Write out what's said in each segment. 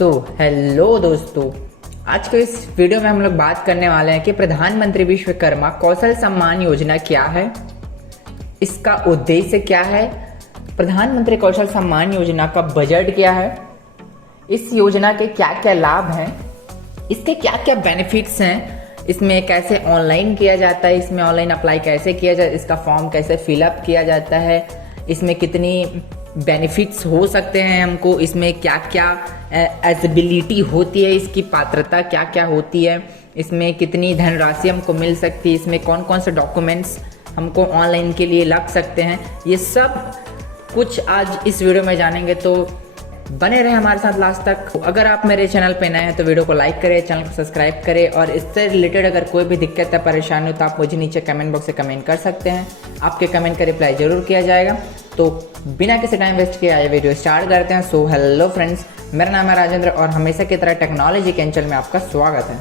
Hello दोस्तों, आज के इस वीडियो में हम लोग बात करने वाले हैं कि प्रधानमंत्री विश्वकर्मा कौशल सम्मान योजना क्या है, इसका उद्देश्य क्या है, प्रधानमंत्री कौशल सम्मान योजना का बजट क्या है, इस योजना के क्या क्या लाभ हैं, इसके क्या क्या बेनिफिट्स हैं, इसमें कैसे ऑनलाइन किया जाता है, इसमें ऑनलाइन अप्लाई कैसे किया जाए, इसका फॉर्म कैसे फिलअप किया जाता है, इसमें कितनी बेनिफिट्स हो सकते हैं हमको, इसमें क्या क्या एलिजिबिलिटी होती है, इसकी पात्रता क्या क्या होती है, इसमें कितनी धनराशि हमको मिल सकती है, इसमें कौन कौन से डॉक्यूमेंट्स हमको ऑनलाइन के लिए लग सकते हैं, ये सब कुछ आज इस वीडियो में जानेंगे। तो बने रहे हमारे साथ लास्ट तक। अगर आप मेरे चैनल पे नए हैं तो वीडियो को लाइक करें, चैनल को सब्सक्राइब करें और इससे रिलेटेड अगर कोई भी दिक्कत या परेशानी हो तो आप मुझे नीचे कमेंट बॉक्स से कमेंट कर सकते हैं। आपके कमेंट का रिप्लाई जरूर किया जाएगा। तो बिना किसी टाइम वेस्ट किए आइए वीडियो स्टार्ट करते हैं। सो हेलो फ्रेंड्स, मेरा नाम है राजेंद्र और हमेशा की तरह टेक्नोलॉजी के चैनल में आपका स्वागत है।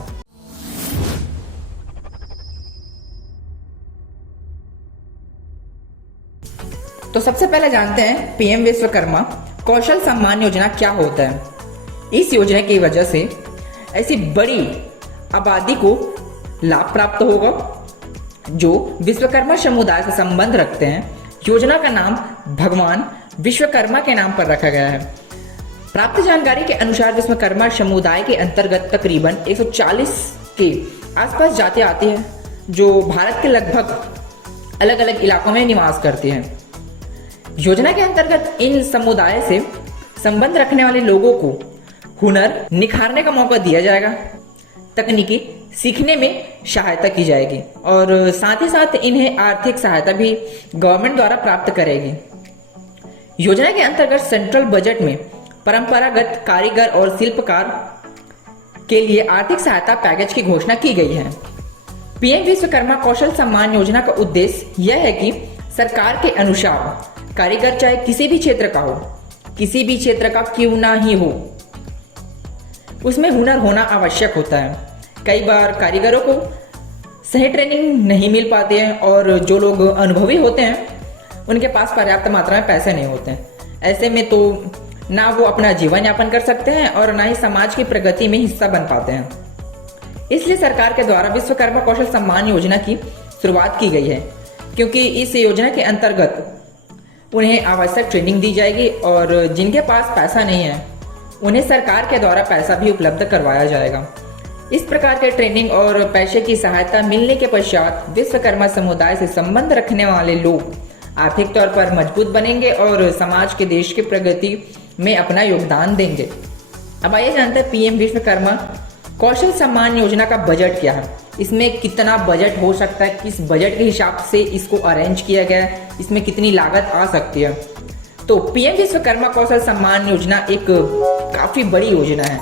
तो सबसे पहले जानते हैं पीएम विश्वकर्मा कौशल सम्मान योजना क्या होता है। इस योजना की वजह से ऐसी बड़ी आबादी को लाभ प्राप्त होगा जो विश्वकर्मा समुदाय से संबंध रखते हैं। योजना का नाम भगवान विश्वकर्मा के नाम पर रखा गया है। प्राप्त जानकारी के अनुसार विश्वकर्मा समुदाय के अंतर्गत तकरीबन 140 के आसपास जातियां आती हैं जो भारत के लगभग अलग अलग इलाकों में निवास करती हैं। योजना के अंतर्गत इन समुदाय से संबंध रखने वाले लोगों को हुनर निखारने का मौका दिया जाएगा, तकनीकी सीखने में सहायता की जाएगी और साथ ही साथ इन्हें आर्थिक सहायता भी गवर्नमेंट द्वारा प्राप्त करेगी। योजना के अंतर्गत सेंट्रल बजट में परंपरागत कारीगर और शिल्पकार के लिए आर्थिक सहायता पैकेज की घोषणा की गई है। पीएम विश्वकर्मा कौशल सम्मान योजना का उद्देश्य यह है कि सरकार के अनुसार कारीगर चाहे किसी भी क्षेत्र का हो, किसी भी क्षेत्र का क्यों ना ही हो, उसमें हुनर होना आवश्यक होता है। कई बार कारीगरों को सही ट्रेनिंग नहीं मिल पाती है और जो लोग अनुभवी होते हैं उनके पास पर्याप्त मात्रा में पैसे नहीं होते हैं। ऐसे में तो ना वो अपना जीवन यापन कर सकते हैं और ना ही समाज की प्रगति में हिस्सा बन पाते हैं। इसलिए सरकार के द्वारा विश्वकर्मा कौशल सम्मान योजना की शुरुआत की गई है, क्योंकि इस योजना के अंतर्गत उन्हें आवश्यक ट्रेनिंग दी जाएगी और जिनके पास पैसा नहीं है उन्हें सरकार के द्वारा पैसा भी उपलब्ध करवाया जाएगा। इस प्रकार के ट्रेनिंग और पैसे की सहायता मिलने के पश्चात विश्वकर्मा समुदाय से संबंध रखने वाले लोग आर्थिक तौर पर मजबूत बनेंगे और समाज के देश की प्रगति में अपना योगदान देंगे। अब आइए जानते हैं पीएम विश्वकर्मा कौशल सम्मान योजना का बजट क्या है, इसमें कितना बजट हो सकता है, किस बजट के हिसाब से इसको अरेंज किया गया है, इसमें कितनी लागत आ सकती है। तो पीएम विश्वकर्मा कौशल सम्मान योजना एक काफी बड़ी योजना है।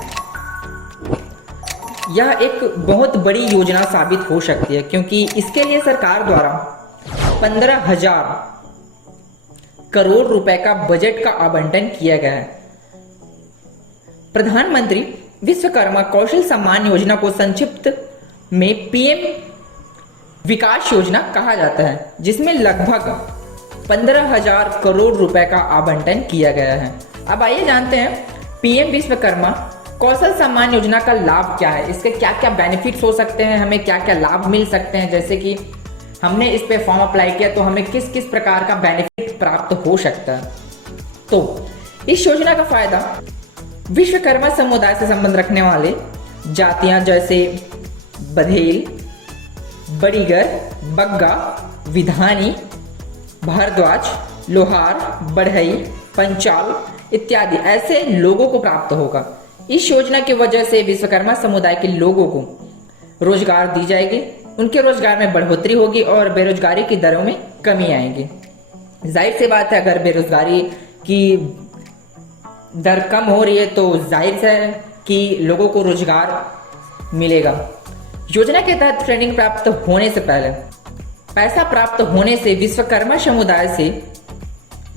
यह एक बहुत बड़ी योजना साबित हो सकती है क्योंकि इसके लिए सरकार द्वारा 15,000 करोड़ रुपए का बजट का आवंटन किया गया है। प्रधानमंत्री विश्वकर्मा कौशल सम्मान योजना को संक्षिप्त में पीएम विकास योजना कहा जाता है, जिसमें लगभग 15,000 करोड़ रुपए का आवंटन किया गया है। अब आइए जानते हैं पीएम विश्वकर्मा कौशल सम्मान योजना का लाभ क्या है, इसके क्या क्या बेनिफिट्स हो सकते हैं, हमें क्या क्या लाभ मिल सकते हैं। जैसे कि हमने इस पे फॉर्म अप्लाई किया तो हमें किस किस प्रकार का बेनिफिट प्राप्त हो सकता है। तो इस योजना का फायदा विश्वकर्मा समुदाय से संबंध रखने वाले जातियां जैसे बघेल, बड़ीगर, बग्गा, विधानी, भारद्वाज, लोहार, बढ़ई, पंचाल इत्यादि ऐसे लोगों को प्राप्त होगा। इस योजना की वजह से विश्वकर्मा समुदाय के लोगों को रोजगार दी जाएगी, उनके रोजगार में बढ़ोतरी होगी और बेरोजगारी की दरों में कमी आएगी। जाहिर सी बात है, अगर बेरोजगारी की दर कम हो रही है तो जाहिर है कि लोगों को रोजगार मिलेगा। योजना के तहत ट्रेनिंग प्राप्त होने से पहले पैसा प्राप्त होने से विश्वकर्मा समुदाय से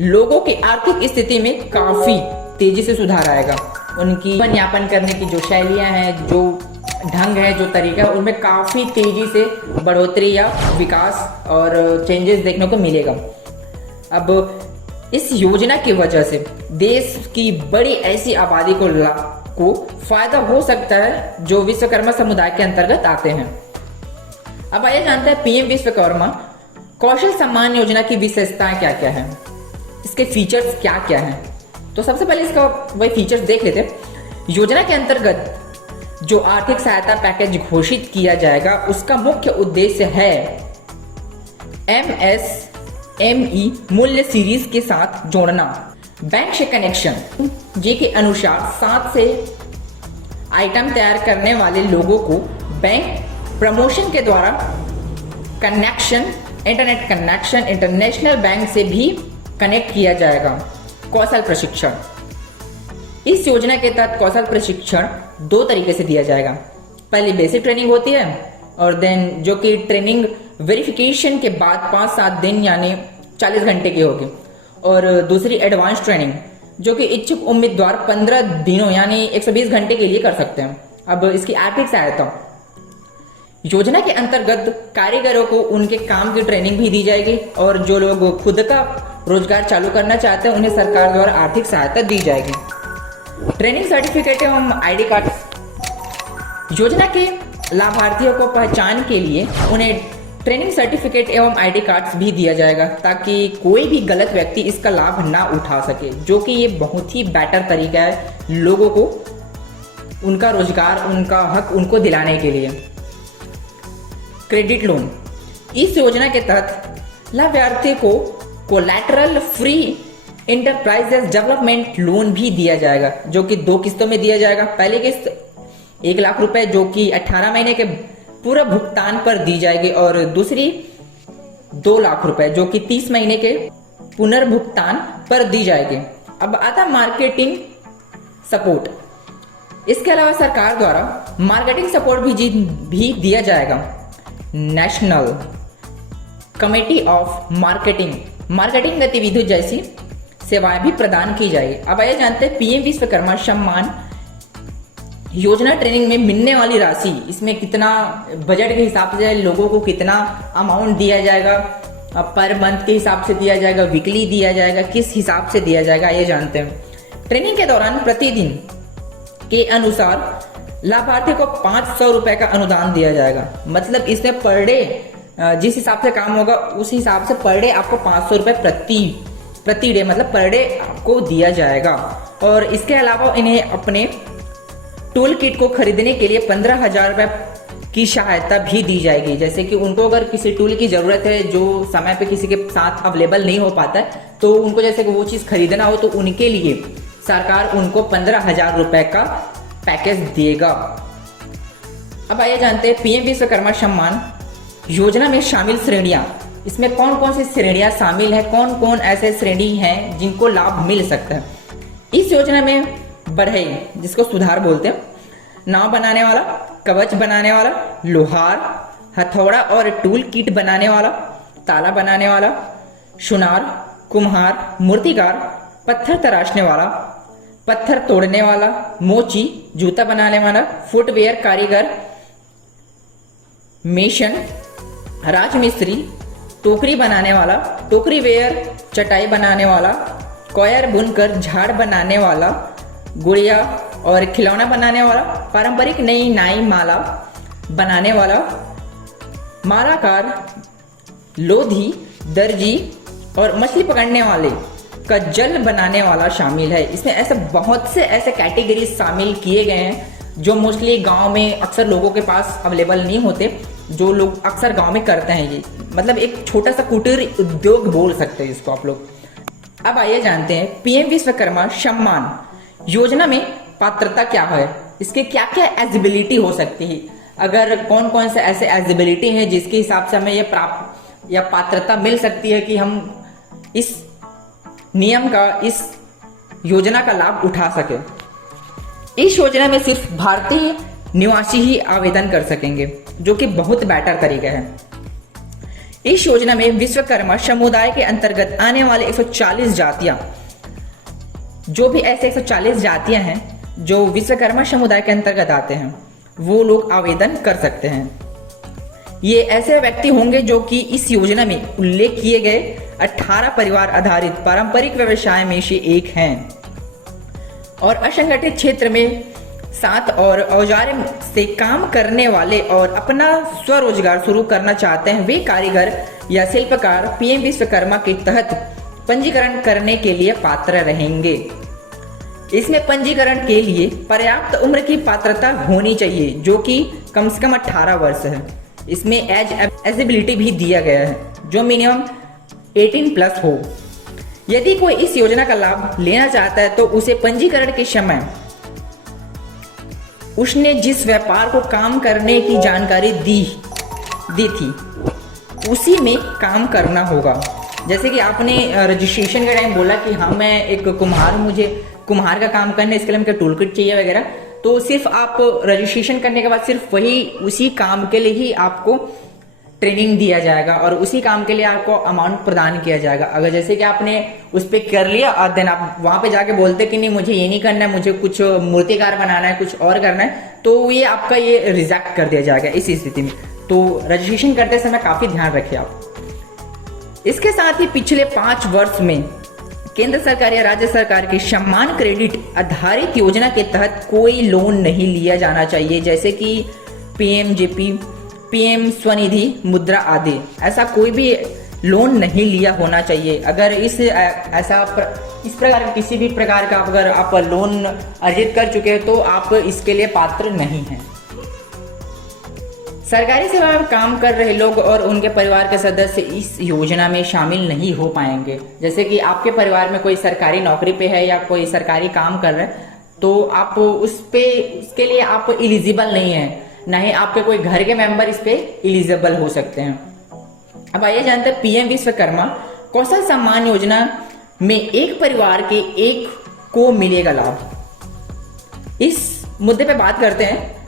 लोगों की आर्थिक स्थिति में काफी तेजी से सुधार आएगा। उनकी जीवन यापन करने की जो शैलियां हैं, जो ढंग है, जो तरीका है, उनमें काफी तेजी से बढ़ोतरी या विकास और चेंजेस देखने को मिलेगा। अब इस योजना की वजह से देश की बड़ी ऐसी आबादी को फायदा हो सकता है जो विश्वकर्मा समुदाय के अंतर्गत आते हैं। अब आइए जानते हैं पीएम विश्वकर्मा कौशल सम्मान योजना की विशेषताएं क्या क्या है, इसके फीचर्स क्या क्या हैं। तो सबसे पहले इसका वही फीचर्स देख लेते हैं। योजना के अंतर्गत जो आर्थिक सहायता पैकेज घोषित किया जाएगा उसका मुख्य उद्देश्य है एमएसएमई मूल्य सीरीज के साथ जोड़ना, बैंक से कनेक्शन जी के अनुसार 7 से आइटम तैयार करने वाले लोगों को बैंक प्रमोशन के द्वारा connection, internet connection international bank से भी कनेक्ट किया जाएगा। कौशल प्रशिक्षण, इस योजना के तहत कौशल प्रशिक्षण 2 तरीके से दिया जाएगा। पहली बेसिक ट्रेनिंग होती है और देन जो कि ट्रेनिंग वेरिफिकेशन के बाद 5-7 दिन यानी 40 घंटे की होगी, और दूसरी एडवांस ट्रेनिंग जो कि इच्छुक उम्मीदवार 15 दिनों यानी 120 घंटे के लिए कर सकते हैं। अब इसकी आर्थिक सहायता, योजना के अंतर्गत कारीगरों को उनके काम की ट्रेनिंग भी दी जाएगी और जो लोग खुद का रोजगार चालू करना चाहते हैं उन्हें सरकार द्वारा आर्थिक सहायता दी जाएगी। ट्रेनिंग सर्टिफिकेट एवं आईडी कार्ड, योजना के लाभार्थियों को पहचान के लिए उन्हें ट्रेनिंग सर्टिफिकेट एवं आईडी कार्ड्स भी दिया जाएगा ताकि कोई भी गलत व्यक्ति इसका लाभ ना उठा सके, जो कि ये बहुत ही बेटर तरीका है लोगों को उनका रोजगार, उनका हक उनको दिलाने के लिए। क्रेडिट लोन, इस योजना के तहत लाभार्थी को collateral free enterprises development loan भी दिया जाएगा जो कि 2 किस्तों में दिया जाएगा। पहली किस्त 1 लाख रुपए जो कि 18 महीने के पूरा भुगतान पर दी जाएगी और दूसरी 2 लाख रुपए जो कि 30 महीने के पुनर्भुगतान पर दी जाएगी। अब आता मार्केटिंग सपोर्ट, इसके अलावा सरकार द्वारा मार्केटिंग सपोर्ट भी दिया जाएगा। नेशनल कमेटी ऑफ मार्केटिंग गतिविधियों जैसी सेवाएं भी प्रदान की जाएगी। अब आइए जानते हैं पीएम विश्वकर्मा सम्मान योजना ट्रेनिंग में मिलने वाली राशि, इसमें कितना बजट के हिसाब से लोगों को कितना अमाउंट दिया जाएगा, पर मंथ के हिसाब से दिया जाएगा, वीकली दिया जाएगा, किस हिसाब से दिया जाएगा ये जानते हैं। ट्रेनिंग के दौरान प्रतिदिन के अनुसार लाभार्थी को 500 रुपए का अनुदान दिया जाएगा। मतलब इसमें पर डे जिस हिसाब से काम होगा उस हिसाब से पर डे आपको 500 रुपए प्रति डे मतलब पर डे आपको दिया जाएगा। और इसके अलावा इन्हें अपने टूल किट को खरीदने के लिए 15,000 रुपए की सहायता भी दी जाएगी। जैसे कि उनको अगर किसी टूल की जरूरत है जो समय पे किसी के साथ अवेलेबल नहीं हो पाता है तो उनको जैसे कि वो चीज खरीदना हो तो उनके लिए सरकार उनको 15,000 रुपए का पैकेज देगा। अब आइए जानते हैं पीएम विश्वकर्मा सम्मान योजना में शामिल श्रेणियां, इसमें कौन कौन सी श्रेणियां शामिल है, कौन कौन ऐसे श्रेणी हैं जिनको लाभ मिल सकता है। इस योजना में बढ़ई जिसको सुधार बोलते हैं, नाव बनाने वाला, कवच बनाने वाला, लोहार, हथौड़ा और टूल किट बनाने वाला, ताला बनाने वाला, सुनार, कुम्हार, मूर्तिकार, पत्थर तराशने वाला, पत्थर तोड़ने वाला, मोची, जूता बनाने वाला, फुटवेयर कारीगर, मेशन, राजमिस्त्री, टोकरी बनाने वाला, टोकरी वेयर, चटाई बनाने वाला, कॉयर बुनकर, झाड़ बनाने वाला, गुड़िया और खिलौना बनाने वाला, पारंपरिक नई नाई माला बनाने वाला, मालाकार, लोधी, दर्जी और मछली पकड़ने वाले का जल बनाने वाला शामिल है। इसमें ऐसे बहुत से ऐसे कैटेगरी शामिल किए गए हैं जो मोस्टली गांव में अक्सर लोगों के पास अवेलेबल नहीं होते, जो लोग अक्सर गांव में करते हैं। ये मतलब एक छोटा सा कुटीर उद्योग बोल सकते हैं इसको आप लोग। अब आइए जानते हैं पीएम विश्वकर्मा सम्मान योजना में पात्रता क्या है, इसके क्या क्या एलिजिबिलिटी हो सकती है, अगर कौन कौन से ऐसे एलिजिबिलिटी हैं जिसके हिसाब से हमें ये प्राप्त या पात्रता मिल सकती है कि हम इस नियम का, इस योजना का लाभ उठा सके। इस योजना में सिर्फ भारतीय निवासी ही आवेदन कर सकेंगे जो कि बहुत बेटर तरीका है। इस योजना में विश्वकर्मा समुदाय के अंतर्गत आने वाले 140 जातियां, जो भी ऐसे 140 जातियां हैं जो विश्वकर्मा समुदाय के अंतर्गत आते हैं वो लोग आवेदन कर सकते हैं। ये ऐसे व्यक्ति होंगे जो कि इस योजना में उल्लेख किए गए 18 परिवार आधारित पारंपरिक व्यवसाय में से एक हैं और असंगठित क्षेत्र में साथ और औजार से काम करने वाले और अपना स्वरोजगार शुरू करना चाहते हैं वे कारीगर या शिल्पकार पीएम विश्वकर्मा के तहत पंजीकरण करने के लिए पात्र रहेंगे। इसमें पंजीकरण के लिए पर्याप्त उम्र की पात्रता होनी चाहिए जो कि कम से कम 18 वर्ष है। इसमें एज एलिजिबिलिटी भी दिया गया है जो मिनिमम 18+ हो। यदि कोई इस योजना का लाभ लेना चाहता है तो उसे पंजीकरण के समय उसने जिस व्यापार को काम करने की जानकारी दी थी उसी में काम करना होगा। जैसे कि आपने रजिस्ट्रेशन के टाइम बोला कि हाँ मैं एक कुम्हार हूँ, मुझे कुम्हार का काम करना है, इसके लिए मुझे टूल किट चाहिए वगैरह, तो सिर्फ आप रजिस्ट्रेशन करने के बाद सिर्फ वही उसी काम के लिए ही आपको ट्रेनिंग दिया जाएगा और उसी काम के लिए आपको अमाउंट प्रदान किया जाएगा। अगर जैसे कि आपने उस पर कर लिया और देन आप वहां पे जाके बोलते कि नहीं मुझे ये नहीं करना है, मुझे कुछ मूर्तिकार बनाना है, कुछ और करना है, तो ये आपका ये रिजेक्ट कर दिया जाएगा इस स्थिति में। तो रजिस्ट्रेशन करते समय काफी ध्यान रखिए आप। इसके साथ ही पिछले 5 वर्ष में केंद्र सरकार या राज्य सरकार के सम्मान क्रेडिट आधारित योजना के तहत कोई लोन नहीं लिया जाना चाहिए, जैसे कि पीएमजेपी, पीएम स्वनिधि मुद्रा आदि। ऐसा कोई भी लोन नहीं लिया होना चाहिए। अगर इस प्रकार किसी भी प्रकार का अगर आप लोन अर्जित कर चुके हैं तो आप इसके लिए पात्र नहीं हैं। सरकारी सेवा में काम कर रहे लोग और उनके परिवार के सदस्य इस योजना में शामिल नहीं हो पाएंगे। जैसे कि आपके परिवार में कोई सरकारी नौकरी पे है या कोई सरकारी काम कर रहा है तो आप उसके लिए आप इलिजिबल नहीं है, ना ही आपके कोई घर के मेंबर इस पे इलिजिबल हो सकते हैं। अब आइए जानते हैं पीएम विश्वकर्मा कौशल सम्मान योजना में एक परिवार के एक को मिलेगा लाभ। इस मुद्दे पे बात करते हैं।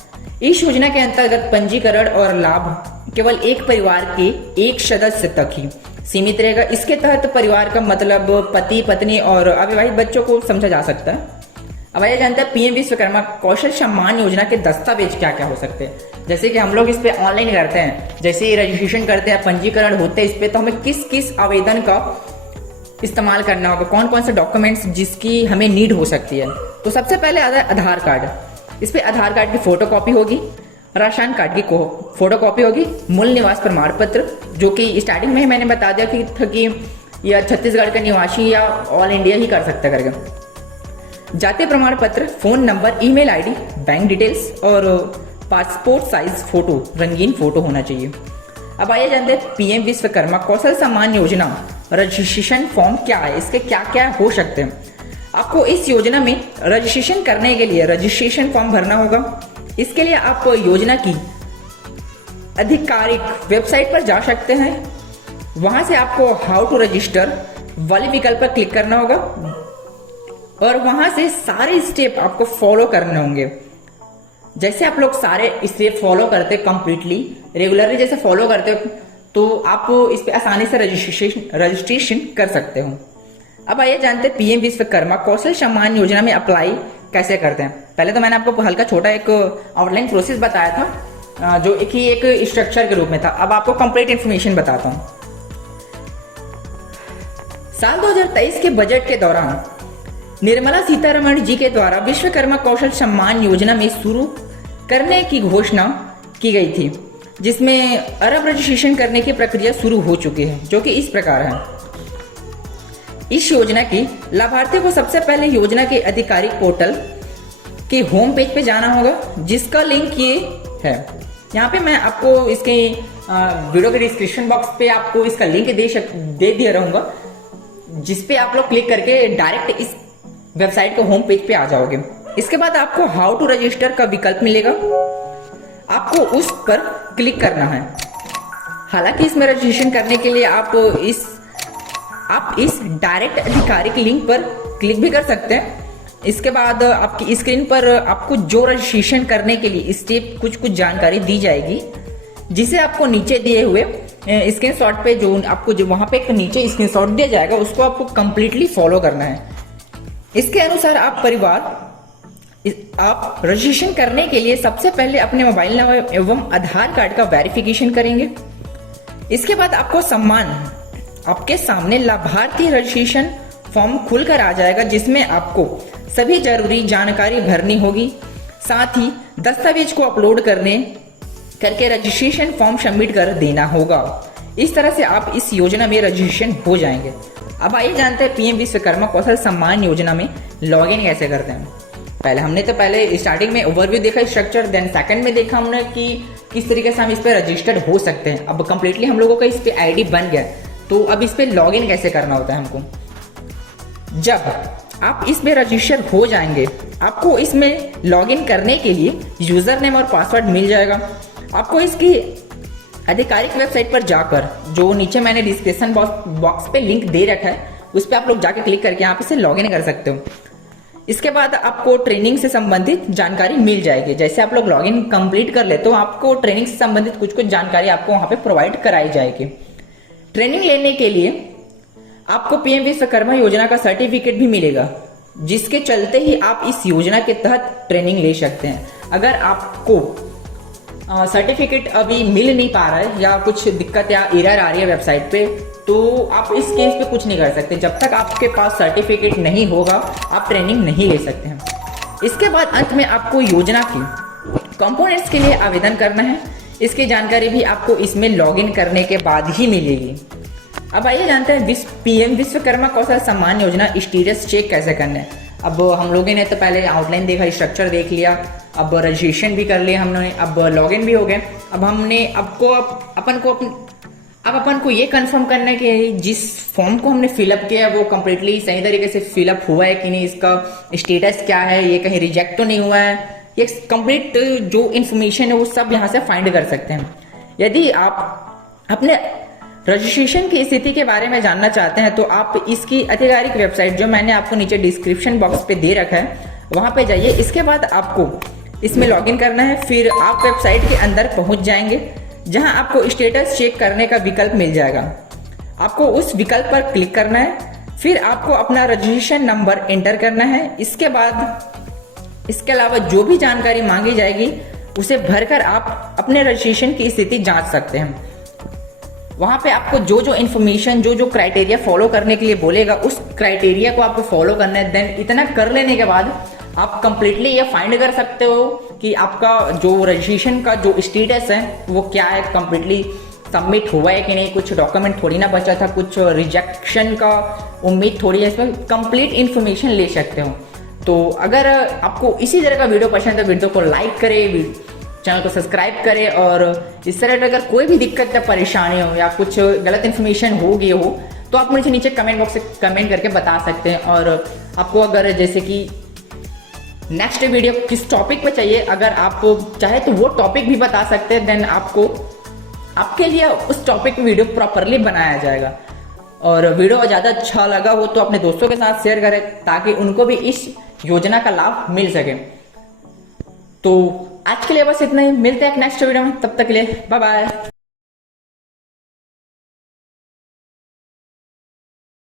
इस योजना के अंतर्गत पंजीकरण और लाभ केवल एक परिवार के एक सदस्य तक ही सीमित रहेगा। इसके तहत परिवार का मतलब पति, पत्नी और अविवाहित बच्चों को समझा जा सकता है। अब आइए जानते हैं पीएम विश्वकर्मा कौशल सम्मान योजना के दस्तावेज क्या क्या हो सकते हैं। जैसे कि हम लोग इस पे ऑनलाइन करते हैं, जैसे ही रजिस्ट्रेशन करते हैं, पंजीकरण होते हैं इस पे, तो हमें किस किस आवेदन का इस्तेमाल करना होगा, कौन कौन से डॉक्यूमेंट्स जिसकी हमें नीड हो सकती है। तो सबसे पहले आता है आधार कार्ड। इस पे आधार कार्ड की फोटो कॉपी होगी, राशन कार्ड की फोटो कॉपी होगी, मूल निवास प्रमाण पत्र जो कि स्टार्टिंग में ही मैंने बता दिया कि या छत्तीसगढ़ का निवासी या ऑल इंडिया ही कर सकता करके, जाति प्रमाण पत्र, phone number, email ID, bank details और पासपोर्ट साइज फोटो, रंगीन फोटो होना चाहिए। अब आइए जानते हैं पीएम विश्वकर्मा कौशल सम्मान योजना रजिस्ट्रेशन फॉर्म क्या है, इसके क्या क्या हो सकते हैं। आपको इस योजना में रजिस्ट्रेशन करने के लिए रजिस्ट्रेशन फॉर्म भरना होगा। इसके लिए आप योजना की आधिकारिक वेबसाइट पर जा सकते हैं। वहां से आपको हाउ टू रजिस्टर वाले विकल्प पर क्लिक करना होगा और वहां से सारे स्टेप आपको फॉलो करने होंगे। जैसे आप लोग सारे स्टेप फॉलो करते कंप्लीटली रेगुलरली जैसे फॉलो करते हो तो आप इस पे आसानी से रजिस्ट्रेशन कर सकते हो। अब आइए जानते हैं पीएम विश्वकर्मा कौशल सम्मान योजना में अप्लाई कैसे करते हैं। पहले तो मैंने आपको हल्का छोटा एक आउटलाइन प्रोसेस बताया था जो एक स्ट्रक्चर के रूप में था। अब आपको कंप्लीट इन्फॉर्मेशन बताता हूँ। साल 2023 के बजट के दौरान निर्मला सीतारमण जी के द्वारा विश्वकर्मा कौशल सम्मान योजना में शुरू करने की घोषणा की गई थी, जिसमें अरब रजिस्ट्रेशन करने की प्रक्रिया शुरू हो चुकी है, जो कि इस प्रकार है। इस योजना की लाभार्थियों को सबसे पहले योजना के आधिकारिक पोर्टल के होम पेज पे जाना होगा, जिसका लिंक ये है। यहाँ पे मैं आपको इसके वीडियो के डिस्क्रिप्शन बॉक्स पे आपको इसका लिंक दे दिया रहूंगा, जिसपे आप लोग क्लिक करके डायरेक्ट इस वेबसाइट के होम पेज पे आ जाओगे। इसके बाद आपको हाउ टू रजिस्टर का विकल्प मिलेगा, आपको उस पर क्लिक करना है। हालांकि इसमें रजिस्ट्रेशन करने के लिए आप इस डायरेक्ट आधिकारिक लिंक पर क्लिक भी कर सकते हैं। इसके बाद आपकी स्क्रीन पर आपको जो रजिस्ट्रेशन करने के लिए स्टेप कुछ जानकारी दी जाएगी, जिसे आपको नीचे दिए हुए स्क्रीनशॉट पे जो वहां पे एक नीचे स्क्रीनशॉट दिया जाएगा, उसको आपको कंप्लीटली फॉलो करना है। इसके अनुसार आप रजिस्ट्रेशन करने के लिए सबसे पहले अपने मोबाइल नंबर एवं आधार कार्ड का वेरिफिकेशन करेंगे। इसके बाद आपके सामने लाभार्थी रजिस्ट्रेशन फॉर्म खुलकर आ जाएगा, जिसमें आपको सभी जरूरी जानकारी भरनी होगी। साथ ही दस्तावेज को अपलोड करके रजिस्ट्रेशन फॉर्म सबमिट कर देना होगा। इस तरह से आप इस योजना में रजिस्ट्रेशन हो जाएंगे। अब आइए जानते हैं पीएम विश्वकर्मा कौशल सम्मान योजना में लॉगिन कैसे करते हैं। पहले स्टार्टिंग में ओवरव्यू देखा स्ट्रक्चर, देन सेकंड में देखा हमने कि किस तरीके से हम इस पे रजिस्टर्ड हो सकते हैं। अब कंप्लीटली हम लोगों का इस पे आईडी बन गया, तो अब इस पे लॉगिन कैसे करना होता है हमको। जब आप इसमें रजिस्टर हो जाएंगे, आपको इसमें लॉगिन करने के लिए यूजर नेम और पासवर्ड मिल जाएगा। आपको इसकी आधिकारिक वेबसाइट पर जाकर, जो नीचे मैंने डिस्क्रिप्शन बॉक्स पे लिंक दे रखा है, उस पर आप लोग जाके क्लिक करके आप इसे लॉगिन कर सकते हो। इसके बाद आपको ट्रेनिंग से संबंधित जानकारी मिल जाएगी। जैसे आप लोग लॉगिन कंप्लीट कर ले तो आपको ट्रेनिंग से संबंधित कुछ जानकारी आपको वहां पे प्रोवाइड कराई जाएगी। ट्रेनिंग लेने के लिए आपको पीएम विश्वकर्मा योजना का सर्टिफिकेट भी मिलेगा, जिसके चलते ही आप इस योजना के तहत ट्रेनिंग ले सकते हैं। अगर आपको सर्टिफिकेट अभी मिल नहीं पा रहा है या कुछ दिक्कत या एरर आ रही है वेबसाइट पे, तो आप इस केस पे कुछ नहीं कर सकते। जब तक आपके पास सर्टिफिकेट नहीं होगा आप ट्रेनिंग नहीं ले सकते हैं। इसके बाद अंत में आपको योजना की कंपोनेंट्स के लिए आवेदन करना है। इसकी जानकारी भी आपको इसमें लॉगिन करने के बाद ही मिलेगी। अब आइए जानते हैं पीएम विश्वकर्मा कौशल सम्मान योजना स्टेटस चेक कैसे करना है। अब हम लोगों ने तो पहले आउटलाइन देखा, स्ट्रक्चर देख लिया, अब रजिस्ट्रेशन भी कर लिया हमने, अब लॉगिन भी हो गए। अब हमने अपन को ये कंफर्म करना है कि जिस फॉर्म को हमने फिलअप किया है वो कम्प्लीटली सही तरीके से फिलअप हुआ है कि नहीं, इसका स्टेटस क्या है, ये कहीं रिजेक्ट तो नहीं हुआ है। ये कंप्लीट जो इन्फॉर्मेशन है वो सब यहाँ से फाइंड कर सकते हैं। यदि आप अपने रजिस्ट्रेशन की स्थिति के बारे में जानना चाहते हैं तो आप इसकी आधिकारिक वेबसाइट, जो मैंने आपको नीचे डिस्क्रिप्शन बॉक्स पे दे रखा है, वहां पे जाइए। इसके बाद आपको इसमें लॉगिन करना है। फिर आप वेबसाइट के अंदर पहुंच जाएंगे, जहां आपको स्टेटस चेक करने का विकल्प मिल जाएगा। आपको उस विकल्प पर क्लिक करना है। फिर आपको अपना रजिस्ट्रेशन नंबर एंटर करना है। इसके अलावा जो भी जानकारी मांगी जाएगी उसे भरकर आप अपने रजिस्ट्रेशन की स्थिति जांच सकते हैं। वहां पे आपको जो इन्फॉर्मेशन, जो क्राइटेरिया फॉलो करने के लिए बोलेगा, उस क्राइटेरिया को आपको फॉलो करना है। देन इतना कर लेने के बाद आप कंप्लीटली ये फाइंड कर सकते हो कि आपका जो रजिस्ट्रेशन का जो स्टेटस है वो क्या है, कंप्लीटली सबमिट हुआ है कि नहीं, कुछ डॉक्यूमेंट थोड़ी ना बचा था, कुछ रिजेक्शन का उम्मीद थोड़ी है। इसमें कंप्लीट इन्फॉर्मेशन ले सकते हो। तो अगर आपको इसी तरह का वीडियो पसंद है तो वीडियो को लाइक करें, चैनल को सब्सक्राइब करें, और इस तरह का अगर कोई भी दिक्कत या परेशानी हो या कुछ गलत इन्फॉर्मेशन हो गई हो तो आप मुझे नीचे कमेंट बॉक्स से कमेंट करके बता सकते हैं। और आपको अगर जैसे कि नेक्स्ट वीडियो किस टॉपिक पे चाहिए, अगर आप चाहे तो वो टॉपिक भी बता सकते हैं। देन आपके लिए उस टॉपिक पे वीडियो प्रॉपरली बनाया जाएगा। और वीडियो ज़्यादा अच्छा लगा हो तो अपने दोस्तों के साथ शेयर करें ताकि उनको भी इस योजना का लाभ मिल सके। तो आज के लिए बस इतना ही, मिलते हैं नेक्स्ट वीडियो में, तब तक के लिए बाय बाय।